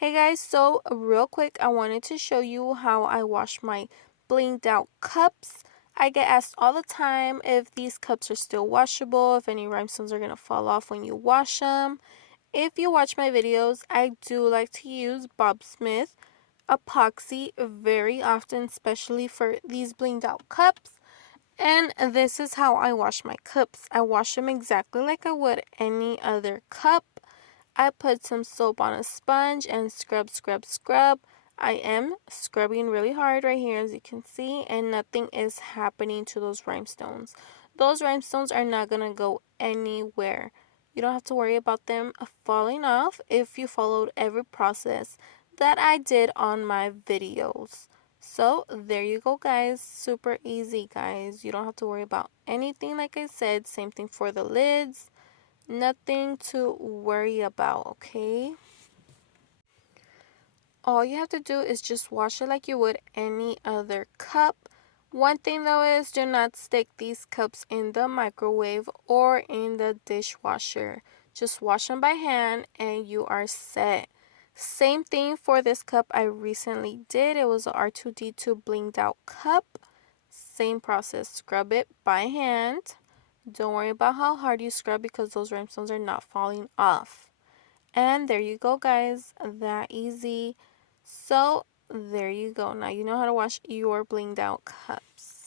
Hey guys, so real quick, I wanted to show you how I wash my blinged out cups. I get asked all the time if these cups are still washable, if any rhinestones are going to fall off when you wash them. If you watch my videos, I do like to use Bob Smith epoxy very often, especially for these blinged out cups. And this is how I wash my cups. I wash them exactly like I would any other cup. I put some soap on a sponge and scrub, scrub, scrub. I am scrubbing really hard right here, as you can see, and nothing is happening to those rhinestones. Those rhinestones are not going to go anywhere. You don't have to worry about them falling off if you followed every process that I did on my videos. So there you go, guys. Super easy, guys. You don't have to worry about anything. Like I said, same thing for the lids. Nothing to worry about, okay? All you have to do is just wash it like you would any other cup. One thing though is do not stick these cups in the microwave or in the dishwasher. Just wash them by hand and you are set. Same thing for this cup I recently did. It was a R2D2 blinged out cup. Same process. Scrub it by hand. Don't worry about how hard you scrub because those rhinestones are not falling off. And there you go, guys. That easy. So there you go. Now you know how to wash your blinged out cups.